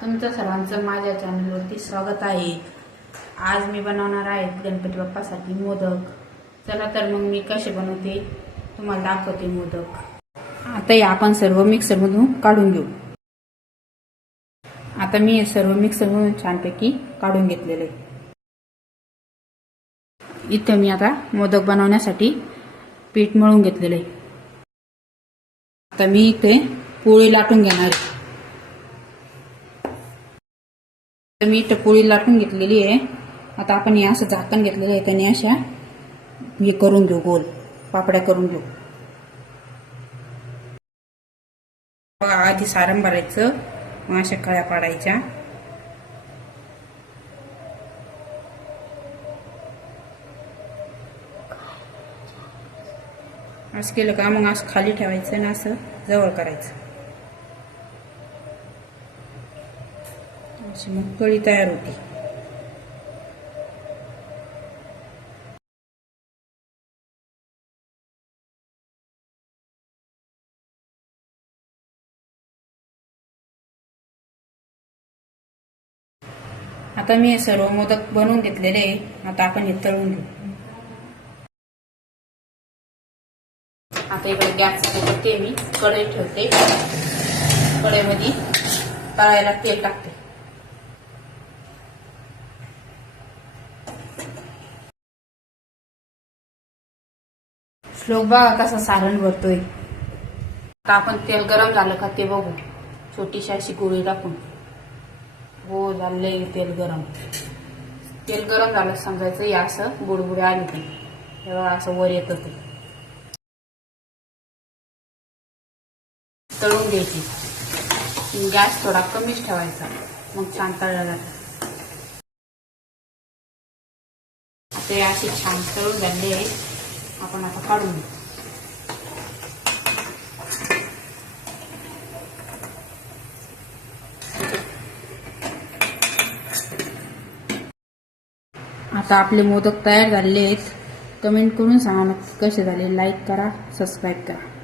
तुमचं सर्वांचं माझ्या चॅनलवरती स्वागत आहे। आज मी बनवणार आहे गणपती बाप्पासाठी मोदक। चला तर मग मी कसे बनवते तुम्हाला दाखवते मोदक। आता आपण सर्व मिक्सरमधून काढून घेऊ। आता मी सर्व मिक्सरमधून छानपैकी काढून घेतलेले। इथे मी आता मोदक बनवण्यासाठी पीठ मळून घेतलेले आहे। आता मी इथे पोळी लाटून घेणार आहे। मी इथे पोळी लाटून घेतलेली आहे। आता आपण हे असं झाकण घेतलेलं आहे, त्याने अशा हे करून घेऊ, गोल पापड्या करून घेऊ। बघा, आधी सारण भरायचं, मग अशा कळ्या पाडायच्या। असं केलं का मग असं खाली ठेवायचं आणि असं जवळ करायचं, अशी मग कळी तयार होती। आता मी हे सर्व मोदक बनवून घेतलेले आहे। आता आपण हे तळून घेऊ। आता इकडे गॅस चालू करते, मी कढई ठेवते। कढईमध्ये तळायला तेल टाकते। श्लोक बघा कसा सारण भरतोय। आता आपण तेल गरम झालं का ते बघू, छोटीशी अशी गोळी टाकून। हो, झालंय तेल गरम। तेल गरम झालं समजायचं हे असं बुडबुडे आली ते, तेव्हा असं वर येत ते। तळून घ्यायची, गॅस थोडा कमीच ठेवायचा, मग छान तळलं जातं। आता अशी छान तळून झाले आहे, आपण आता काढून घेऊ। आता आपले मोदक तयार झाले आहेत। कमेंट करून सांगा कसे झाले, लाईक करा, सबस्क्राईब करा।